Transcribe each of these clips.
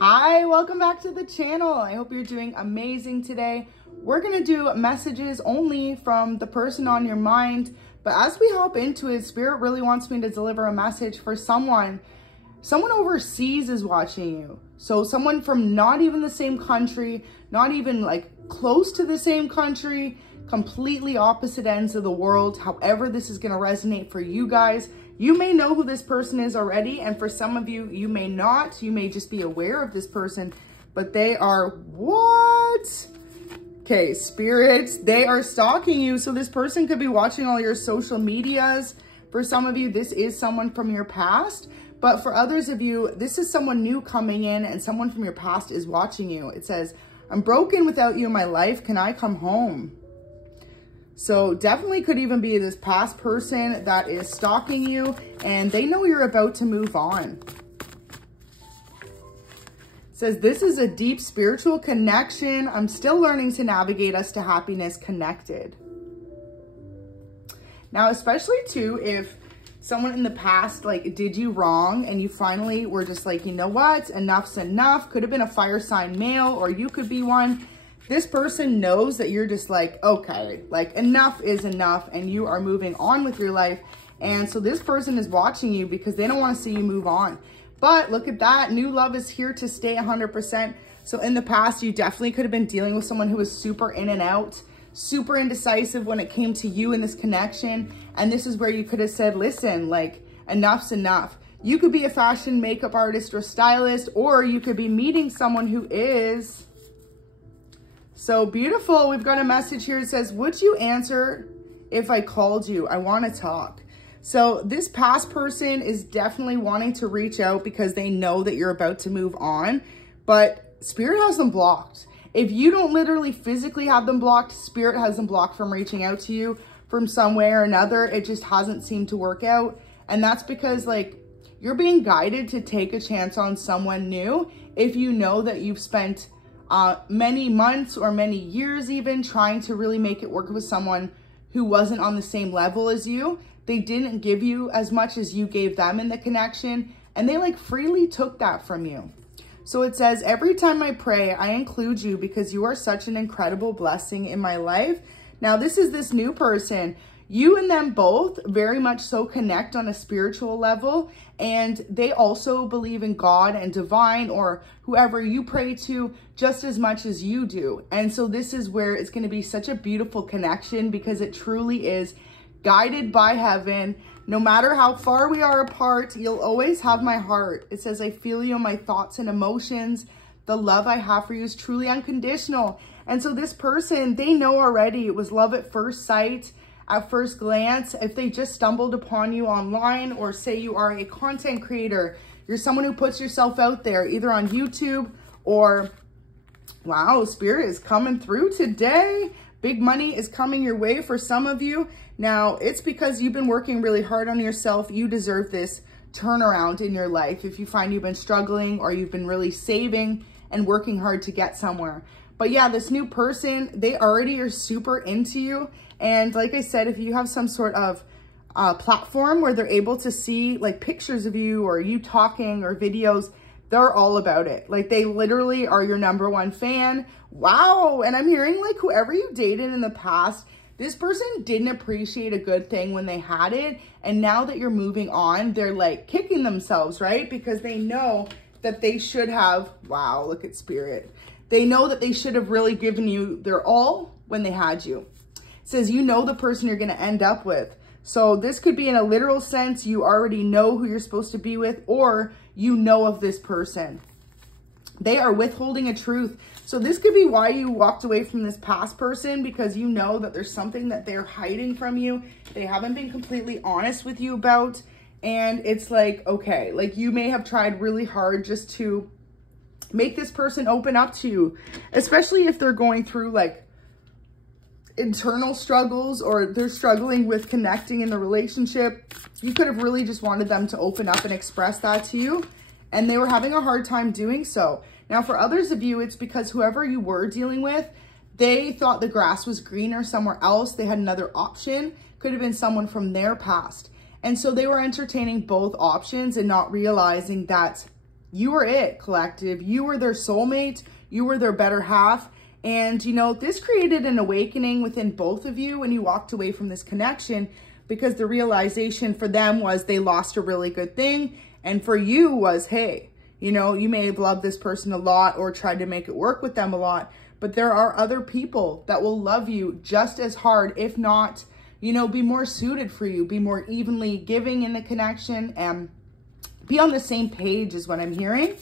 Hi, welcome back to the channel. I hope you're doing amazing today. We're gonna do messages only from the person on your mind, but as we hop into it, Spirit really wants me to deliver a message for someone. Someone overseas is watching you. So someone from not even the same country, not even like close to the same country, completely opposite ends of the world. However, this is gonna resonate for you guys. You may know who this person is already, and for some of you, you may not. You may just be aware of this person, but they are what? Okay, spirits, they are stalking you. So this person could be watching all your social medias. For some of you, this is someone from your past, but for others of you, this is someone new coming in and someone from your past is watching you. It says, I'm broken without you in my life. Can I come home? So definitely could even be this past person that is stalking you and they know you're about to move on. It says, this is a deep spiritual connection. I'm still learning to navigate us to happiness connected. Now, especially too, if someone in the past like did you wrong and you finally were just like, you know what, enough's enough. Could have been a fire sign male or you could be one. This person knows that you're just like, okay, like enough is enough and you are moving on with your life. And so this person is watching you because they don't want to see you move on. But look at that. New love is here to stay 100%. So in the past, you definitely could have been dealing with someone who was super in and out, super indecisive when it came to you in this connection. And this is where you could have said, listen, like enough's enough. You could be a fashion makeup artist or stylist, or you could be meeting someone who is... So beautiful. We've got a message here. It says, would you answer if I called you? I want to talk. So this past person is definitely wanting to reach out because they know that you're about to move on, but Spirit has them blocked. If you don't literally physically have them blocked, Spirit has them blocked from reaching out to you from some way or another. It just hasn't seemed to work out. And that's because like you're being guided to take a chance on someone new. If you know that you've spent many months or many years even trying to really make it work with someone who wasn't on the same level as you. They didn't give you as much as you gave them in the connection, and they like freely took that from you. So it says, every time I pray, I include you because you are such an incredible blessing in my life. Now this is this new person. You and them both very much so connect on a spiritual level, and they also believe in God and divine or whoever you pray to just as much as you do. And so this is where it's going to be such a beautiful connection because it truly is guided by heaven. No matter how far we are apart, you'll always have my heart. It says, I feel you in my thoughts and emotions. The love I have for you is truly unconditional. And so this person, they know already it was love at first sight. At first glance, if they just stumbled upon you online, or say you are a content creator, you're someone who puts yourself out there either on YouTube or, wow, Spirit is coming through today. Big money is coming your way for some of you. Now, it's because you've been working really hard on yourself. You deserve this turnaround in your life if you find you've been struggling or you've been really saving and working hard to get somewhere. But yeah, this new person, they already are super into you. And like I said, if you have some sort of platform where they're able to see like pictures of you or you talking or videos, they're all about it. Like they literally are your #1 fan. Wow. And I'm hearing like whoever you dated in the past, this person didn't appreciate a good thing when they had it. And now that you're moving on, they're like kicking themselves, right? Because they know that they should have, wow, look at Spirit. They know that they should have really given you their all when they had you. It says, you know the person you're going to end up with. So this could be in a literal sense. You already know who you're supposed to be with, or you know of this person. They are withholding a truth. So this could be why you walked away from this past person, because you know that there's something that they're hiding from you. They haven't been completely honest with you about. And it's like, okay, like you may have tried really hard just to make this person open up to you, especially if they're going through like internal struggles or they're struggling with connecting in the relationship. You could have really just wanted them to open up and express that to you, and they were having a hard time doing so. Now, for others of you, it's because whoever you were dealing with, they thought the grass was greener somewhere else. They had another option. Could have been someone from their past. And so they were entertaining both options and not realizing that You are it, collective. You were their soulmate. You were their better half. And, you know, this created an awakening within both of you when you walked away from this connection, because the realization for them was they lost a really good thing. And for you was, hey, you know, you may have loved this person a lot or tried to make it work with them a lot, but there are other people that will love you just as hard, if not, you know, be more suited for you, be more evenly giving in the connection, and be on the same page is what I'm hearing.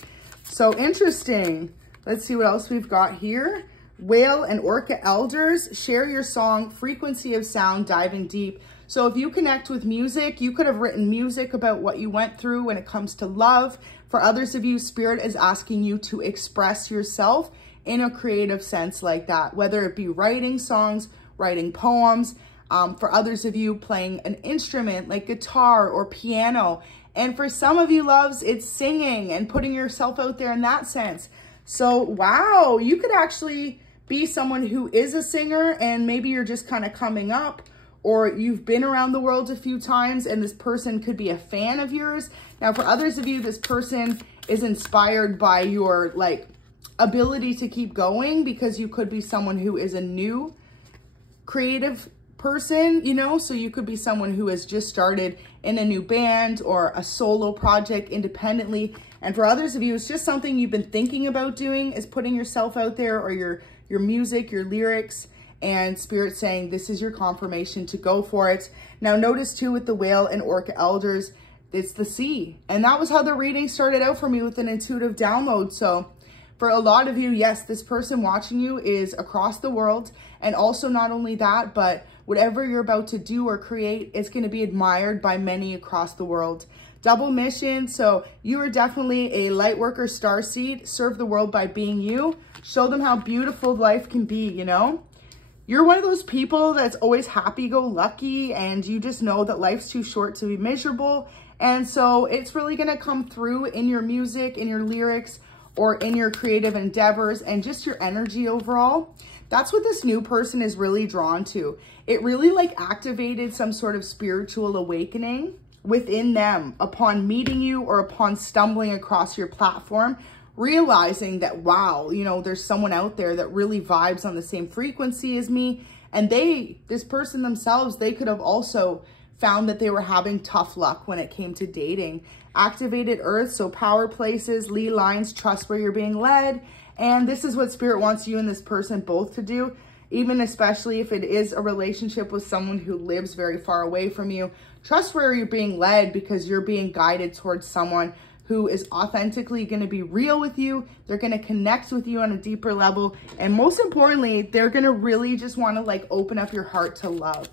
So interesting. Let's see what else we've got here. Whale and Orca elders, share your song, frequency of sound, diving deep. So if you connect with music, you could have written music about what you went through when it comes to love. For others of you, Spirit is asking you to express yourself in a creative sense like that, whether it be writing songs, writing poems. For others of you, playing an instrument like guitar or piano. And for some of you, loves, it's singing and putting yourself out there in that sense. So, wow, you could actually be someone who is a singer, and maybe you're just kind of coming up, or you've been around the world a few times and this person could be a fan of yours. Now, for others of you, this person is inspired by your like ability to keep going, because you could be someone who is a new creative person, you know, so you could be someone who has just started in a new band or a solo project independently. And for others of you, it's just something you've been thinking about doing, is putting yourself out there, or your music, your lyrics, and Spirit saying this is your confirmation to go for it. Now notice too with the Whale and Orca elders, it's the sea. And that was how the reading started out for me with an intuitive download. So for a lot of you, yes, this person watching you is across the world. And also not only that, but whatever you're about to do or create is going to be admired by many across the world. Double mission. So you are definitely a light worker starseed. Serve the world by being you. Show them how beautiful life can be, you know? You're one of those people that's always happy-go-lucky, and you just know that life's too short to be miserable. And so it's really going to come through in your music, in your lyrics, or in your creative endeavors, and just your energy overall. That's what this new person is really drawn to. It really like activated some sort of spiritual awakening within them upon meeting you or upon stumbling across your platform, realizing that, wow, you know, there's someone out there that really vibes on the same frequency as me. And this person themselves, they could have also found that they were having tough luck when it came to dating. Activated earth, so power places, lead lines, trust where you're being led. And this is what Spirit wants you and this person both to do, even especially if it is a relationship with someone who lives very far away from you. Trust where you're being led, because you're being guided towards someone who is authentically going to be real with you. They're going to connect with you on a deeper level. And most importantly, they're going to really just want to like open up your heart to love.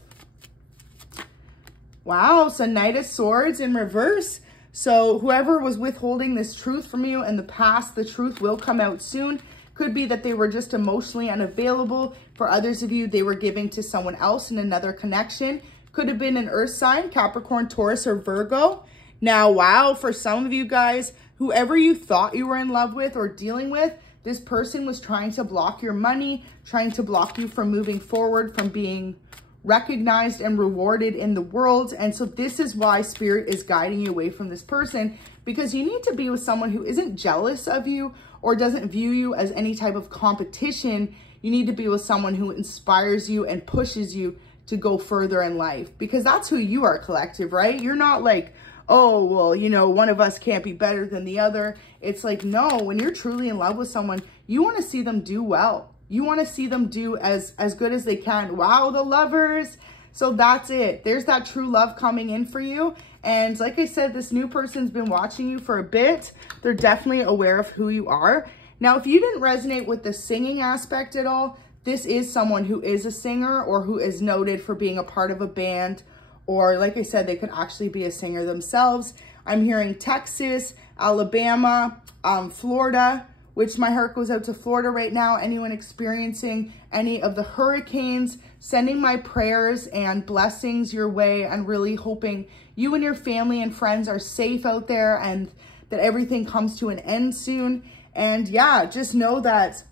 Wow, so Knight of Swords in reverse. So whoever was withholding this truth from you in the past, the truth will come out soon. Could be that they were just emotionally unavailable. For others of you, they were giving to someone else in another connection. Could have been an earth sign, Capricorn, Taurus, or Virgo. Now, wow, for some of you guys, whoever you thought you were in love with or dealing with, this person was trying to block your money, trying to block you from moving forward, from being recognized and rewarded in the world. And so this is why Spirit is guiding you away from this person, because you need to be with someone who isn't jealous of you or doesn't view you as any type of competition. You need to be with someone who inspires you and pushes you to go further in life, because that's who you are, collective, right? You're not like, oh, well, you know, one of us can't be better than the other. It's like, no, when you're truly in love with someone, you want to see them do well. You want to see them do as good as they can. Wow, the lovers. So that's it. There's that true love coming in for you. And like I said, this new person's been watching you for a bit. They're definitely aware of who you are. Now, if you didn't resonate with the singing aspect at all, this is someone who is a singer or who is noted for being a part of a band. Or like I said, they could actually be a singer themselves. I'm hearing Texas, Alabama, Florida, which my heart goes out to Florida right now. Anyone experiencing any of the hurricanes, sending my prayers and blessings your way, and really hoping you and your family and friends are safe out there and that everything comes to an end soon. And yeah, just know that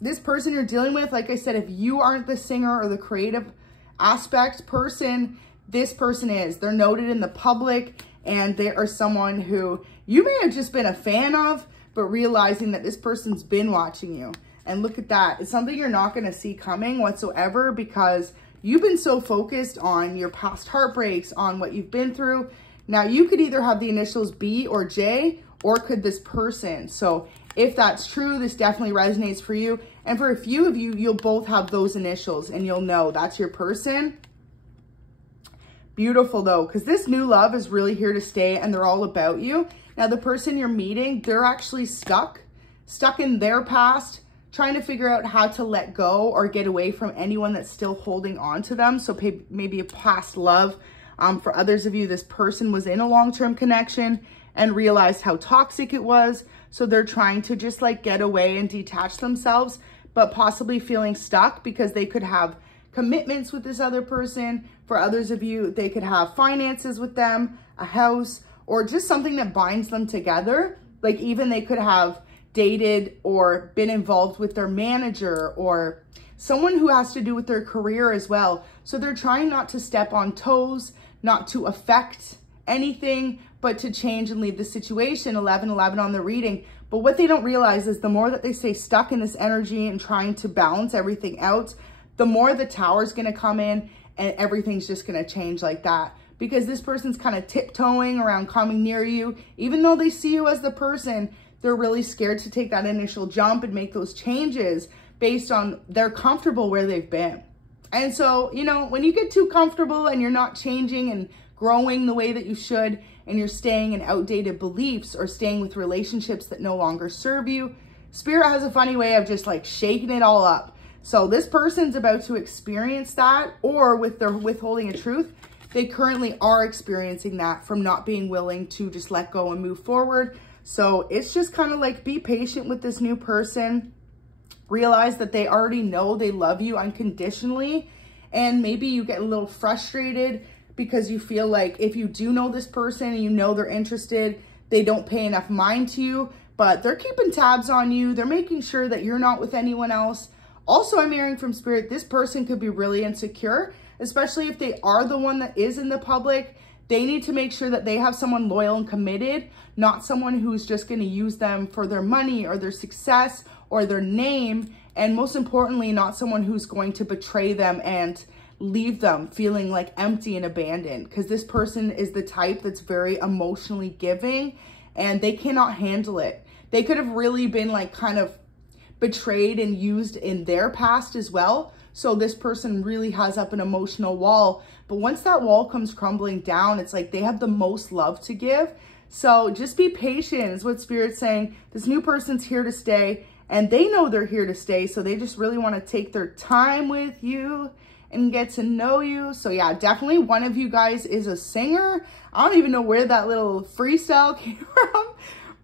this person you're dealing with, like I said, if you aren't the singer or the creative aspect person, this person is. They're noted in the public, and they are someone who you may have just been a fan of, but realizing that this person's been watching you. And look at that. It's something you're not going to see coming whatsoever because you've been so focused on your past heartbreaks, on what you've been through. Now, you could either have the initials B or J, or could this person. So if that's true, this definitely resonates for you. And for a few of you, you'll both have those initials and you'll know that's your person. Beautiful though, because this new love is really here to stay and they're all about you. Now, the person you're meeting, they're actually stuck in their past, trying to figure out how to let go or get away from anyone that's still holding on to them. So maybe a past love. For others of you, this person was in a long-term connection and realized how toxic it was. So they're trying to just like get away and detach themselves, but possibly feeling stuck because they could have commitments with this other person. For others of you, they could have finances with them, a house, or just something that binds them together. Like even they could have dated or been involved with their manager or someone who has to do with their career as well. So they're trying not to step on toes, not to affect anything, but to change and leave the situation. 1111 on the reading. But what they don't realize is the more that they stay stuck in this energy and trying to balance everything out, the more the tower's going to come in and everything's just going to change like that. Because this person's kind of tiptoeing around coming near you. Even though they see you as the person, they're really scared to take that initial jump and make those changes based on they're comfortable where they've been. And so, you know, when you get too comfortable and you're not changing and growing the way that you should, and you're staying in outdated beliefs or staying with relationships that no longer serve you, Spirit has a funny way of just like shaking it all up. So this person's about to experience that, or with their withholding of truth, they currently are experiencing that from not being willing to just let go and move forward. So it's just kind of like, be patient with this new person. Realize that they already know they love you unconditionally. And maybe you get a little frustrated because you feel like if you do know this person and you know they're interested, they don't pay enough mind to you, but they're keeping tabs on you. They're making sure that you're not with anyone else. Also, I'm hearing from Spirit, this person could be really insecure, especially if they are the one that is in the public. They need to make sure that they have someone loyal and committed, not someone who's just going to use them for their money or their success or their name. And most importantly, not someone who's going to betray them and leave them feeling like empty and abandoned. Because this person is the type that's very emotionally giving and they cannot handle it. They could have really been like kind of betrayed and used in their past as well. So this person really has up an emotional wall. But once that wall comes crumbling down, it's like they have the most love to give. So just be patient is what Spirit's saying. This new person's here to stay and they know they're here to stay. So they just really want to take their time with you and get to know you. So yeah, definitely one of you guys is a singer. I don't even know where that little freestyle came from,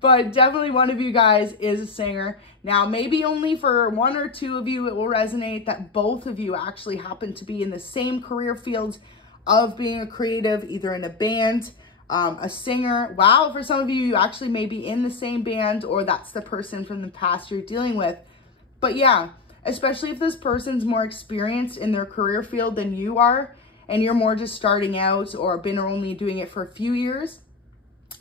but definitely one of you guys is a singer. Now, maybe only for one or two of you, it will resonate that both of you actually happen to be in the same career field of being a creative, either in a band, a singer. Wow, for some of you, you actually may be in the same band, or that's the person from the past you're dealing with. But yeah, especially if this person's more experienced in their career field than you are, and you're more just starting out or been only doing it for a few years,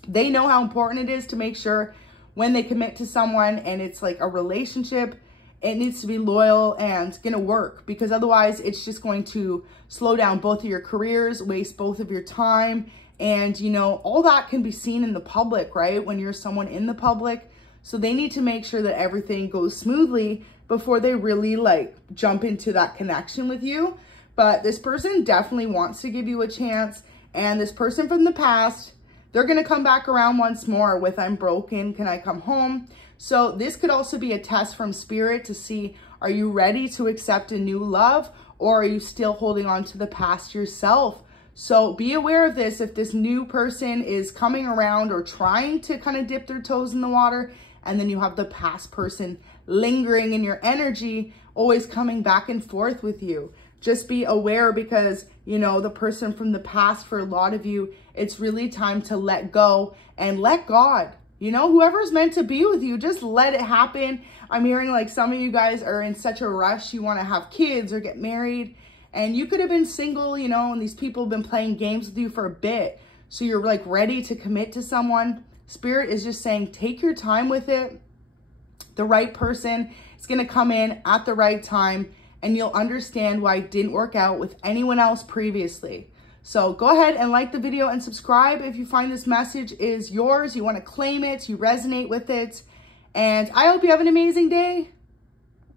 they know how important it is to make sure when they commit to someone and it's like a relationship, it needs to be loyal and gonna work, because otherwise it's just going to slow down both of your careers, waste both of your time. And you know, all that can be seen in the public, right? When you're someone in the public. So they need to make sure that everything goes smoothly before they really like jump into that connection with you. But this person definitely wants to give you a chance. And this person from the past, they're going to come back around once more with I'm broken, can I come home? So this could also be a test from Spirit to see, are you ready to accept a new love, or are you still holding on to the past yourself? So be aware of this. If this new person is coming around or trying to kind of dip their toes in the water, and then you have the past person lingering in your energy, always coming back and forth with you. Just be aware, because, you know, the person from the past, for a lot of you, it's really time to let go and let God. You know, whoever's meant to be with you, just let it happen. I'm hearing like some of you guys are in such a rush. You want to have kids or get married, and you could have been single, you know, and these people have been playing games with you for a bit. So you're like ready to commit to someone. Spirit is just saying, take your time with it. The right person is going to come in at the right time, and you'll understand why it didn't work out with anyone else previously. So go ahead and like the video and subscribe if you find this message is yours, you want to claim it, you resonate with it. And I hope you have an amazing day.